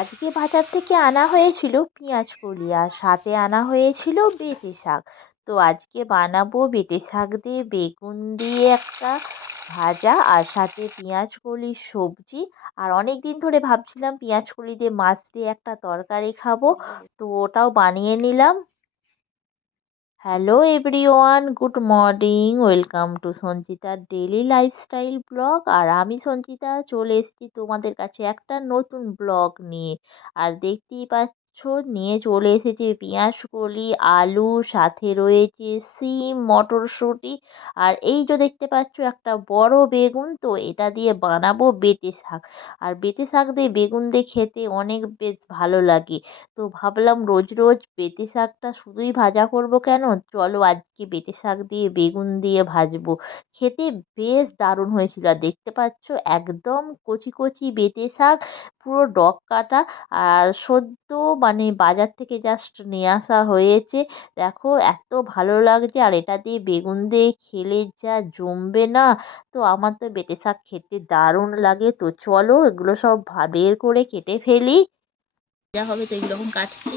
আজকে বাজার থেকে আনা হয়েছিল পেঁয়াজ কলি আর সাথে আনা হয়েছিল বেঁতে শাক। তো আজকে বানাবো বেঁতে শাক দিয়ে বেগুন দিয়ে একটা ভাজা আর সাথে পেঁয়াজ কলির সবজি। আর অনেক দিন ধরে ভাবছিলাম পেঁয়াজ কলি দিয়ে মাছ দিয়ে একটা তরকারি খাবো, তো ওটাও বানিয়ে নিলাম। Hello everyone, good morning, welcome to সঞ্চিতার ডেইলি লাইফস্টাইল ব্লগ। আর আমি সঞ্চিতা চলে এসেছি তোমাদের কাছে একটা নতুন ব্লগ নিয়ে। আর দেখতেই পাচ্ছ, নিয়ে চলে এসেছি পেঁয়াজ কলি, আলু, সাথে রয়েছে সিম, মটরশুঁটি। আর এই যে দেখতে পাচ্ছ একটা বড় বেগুন, তো এটা দিয়ে বানাবো বেঁতে শাক। আর বেঁতে শাক দিয়ে বেগুন দিয়ে খেতে অনেক বেশ ভালো লাগে। তো ভাবলাম রোজ রোজ বেঁতে শাকটা শুধুই ভাজা করব কেন, চলো আজকে বেঁতে শাক দিয়ে বেগুন দিয়ে ভাজবো। খেতে বেশ দারুণ হয়েছিল। আর দেখতে পাচ্ছ একদম কচি কচি বেঁতে শাক, পুরো ডগ কাটা। আর সদ্য মানে বাজার থেকে জাস্ট নিয়ে আসা হয়েছে। দেখো এত ভালো লাগছে, আর এটা দিয়ে বেগুন দিয়ে খেলে যা জমবে না। তো আমার তো বেঁতে শাক খেতে দারুণ লাগে। তো চলো এগুলো সব বের করে কেটে ফেলি। যা হবে তো এইরকম কাটছি।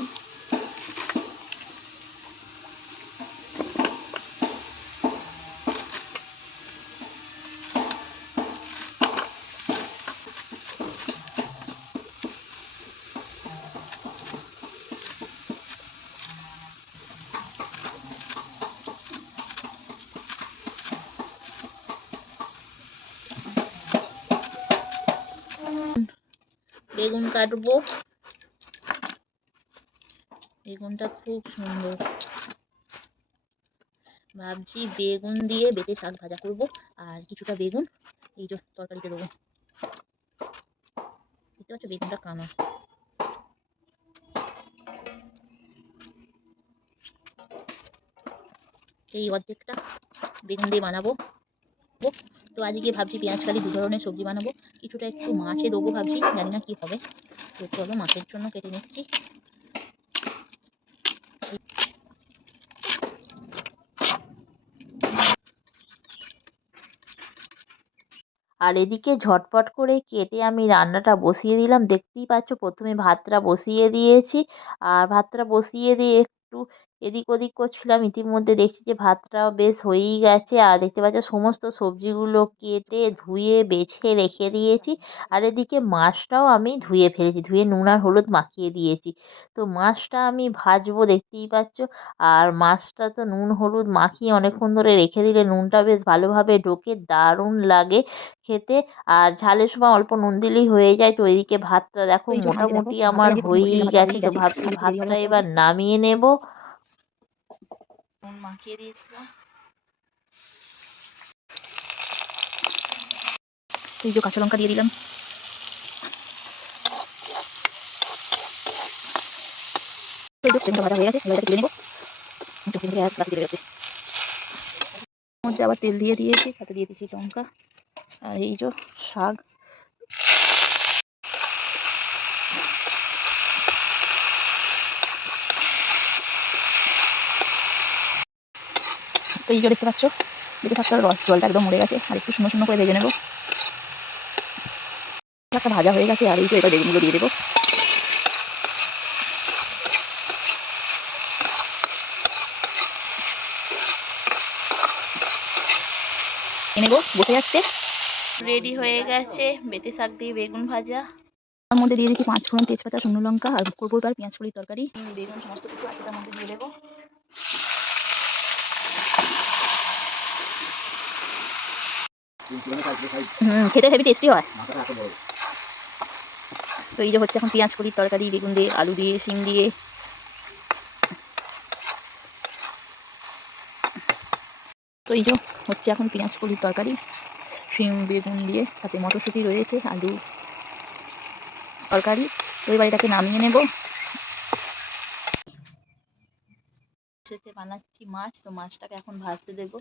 বেগুন কাটবো। বেগুনটা খুব সুন্দর। ভাবছি বেগুন দিয়ে বেটে শাক ভাজা করব। আর কিছুটা বেগুন এই যে তরকারিতে দেবো। দেখতে পাচ্ছ বেগুনটা কানা। এই অর্ধেকটা বেগুন দিয়ে বানাবো। তো আজকে ভাবছি পেঁয়াজ কালি দু ধরনের সবজি বানাবো। কিছুটা একটু মাছে দেবো ভাবছি, জানি না কি হবে। তো চলো মাছের জন্য কেটে নিচ্ছি। আর এদিকে ঝটপট করে কেটে আমি রান্নাটা বসিয়ে দিলাম। দেখতেই পাচ্ছ প্রথমে ভাতটা বসিয়ে দিয়েছি। আর ভাতটা বসিয়ে দিয়ে একটু এদিক ওদিক করছিলাম, ইতিমধ্যে দেখছি যে ভাতটা বেশ হয়েই গেছে। আর দেখতে পাচ্ছ সমস্ত সবজিগুলো কেটে ধুয়ে বেছে রেখে দিয়েছি। আর এদিকে মাছটাও আমি ধুয়ে ফেলেছি, ধুয়ে নুন আর হলুদ মাখিয়ে দিয়েছি। তো মাছটা আমি ভাজবো, দেখতেই পাচ্ছ। আর মাছটা তো নুন হলুদ মাখিয়ে অনেকক্ষণ ধরে রেখে দিলে নুনটা বেশ ভালোভাবে ঢোকে, দারুণ লাগে খেতে। আর ঝালের সময় অল্প নুন দিলেই হয়ে যায়। তো এদিকে ভাতটা দেখো মোটামুটি আমার হয়েই গেছে। তো ভাবছি ভাতটা এবার নামিয়ে নেব। নুন মাখিয়ে দিয়েছিলাম। এই যে কাঁচা লঙ্কা দিয়ে দিলাম। ভাজা হয়ে গেছে, এবার তুলে নেবো। মধ্যে আবার তেল দিয়ে দিয়েছি, সাথে দিয়ে দিয়েছি লঙ্কা। আর এই যে শাক। তো এই যে দেখতে পাচ্ছ বেটে শাকটার জলটা একদম মরে গেছে। আর একটু শুকনো শুকনো করে ভেজে নেবো। শাকটা ভাজা হয়ে গেছে। আর এই যে এবার বেগুনগুলো দিয়ে দেবো। নেবো, বসে যাচ্ছে। রেডি হয়ে গেছে বেটে শাক দিয়ে বেগুন ভাজা। তার মধ্যে দিয়ে দিচ্ছি 5 ফোড়ন, তেজপাতা, শুকনো লঙ্কা আর করবো এবার পেঁয়াজ কলির তরকারি। বেগুন সমস্ত কিছু আটাটার মধ্যে দিয়ে দেবো। খেতে হেবি টেস্টি হয়। তো এই যে হচ্ছে এখন পেঁয়াজ কলির তরকারি, বেগুন দিয়ে, আলু দিয়ে, শিম দিয়ে। তো এই যে হচ্ছে এখন পেঁয়াজ কলির তরকারি, শিম বেগুন দিয়ে, সাথে মটরশুঁটি রয়েছে, আলু তরকারি। তো এবার এটাকে নামিয়ে নেব। শেষে বানাচ্ছি মাছ, তো মাছটাকে এখন ভাজতে দেবো।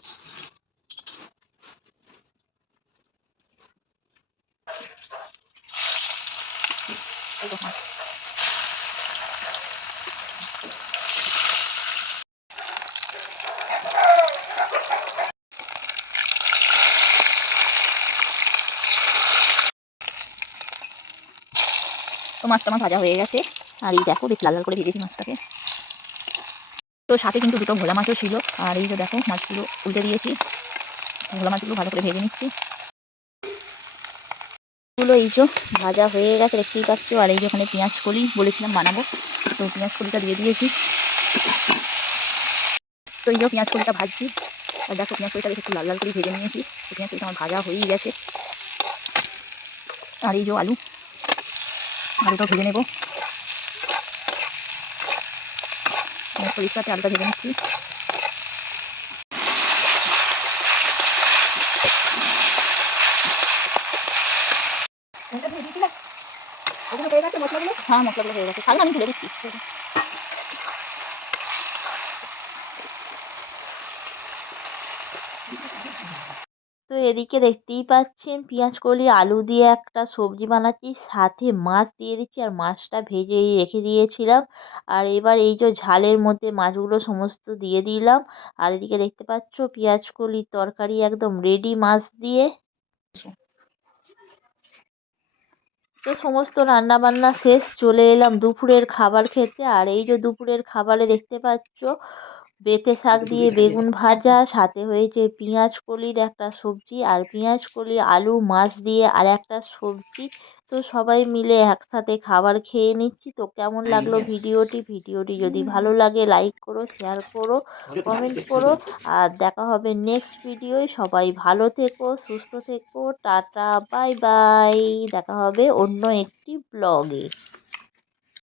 মাছটা আমার ভাজা হয়ে গেছে। আর এই দেখো বেশ লাল লাল করে ভেজেছি মাছটাকে। তো সাথে কিন্তু দুটো ভোলা মাছও ছিল। আর এই যে দেখো মাছগুলো উল্টে দিয়েছি, ভোলা মাছগুলো ভালো করে ভেজে নিচ্ছি। গুলো এই যে ভাজা হয়ে গেছে দেখতেই পাচ্ছ। আর এই যে ওখানে পেঁয়াজ কলি বলেছিলাম বানাবো, তো পেঁয়াজ কলিটা দিয়ে দিয়েছি। তো এই যে পেঁয়াজ কলিটা ভাজছি। আর দেখো পেঁয়াজ কলিটা একটু লাল লাল করে ভেজে নিয়েছি। তো পেঁয়াজ কলিটা আমার ভাজা হয়েই গেছে। আর এই যে আলুটা ভেজে নেবো। পেঁয়াজ কলির সাথে আলুটা ভেজে নিচ্ছি। হ্যাঁ মশলাগুলো হয়ে গেছে, থাক আমি তুলে দিচ্ছি। তো এদিকে দেখতেই পাচ্ছেন পেঁয়াজকলি আলু দিয়ে একটা সবজি বানাচ্ছি, সাথে মাছ দিয়ে দিচ্ছি। আর মাছটা ভেজে রেখে দিয়েছিলাম। আর এবার এই যে ঝালের মধ্যে মাছগুলো সমস্ত দিয়ে দিলাম। আর এদিকে দেখতে পাচ্ছ পেঁয়াজকলির তরকারি একদম রেডি মাছ দিয়ে। তো সমস্ত রান্না বান্না শেষ, চলে এলাম দুপুরের খাবার খেতে। আর এই যে দুপুরের খাবারে দেখতে পাচ্ছ বেঁতে শাক দিয়ে বেগুন ভাজা, সাথে হয়েছে পেঁয়াজ কলির একটা সবজি, আর পেঁয়াজ কলি আলু মাছ দিয়ে আর একটা সবজি। তো সবাই মিলে একসাথে খাবার খেয়ে নিচ্ছি। তো কেমন লাগলো ভিডিওটি যদি ভালো লাগে লাইক করো, শেয়ার করো, কমেন্ট করো। আর দেখা হবে নেক্সট ভিডিওয়। সবাই ভালো থেকো, সুস্থ থেকো, টাটা, বাই বাই। দেখা হবে অন্য একটি ব্লগে।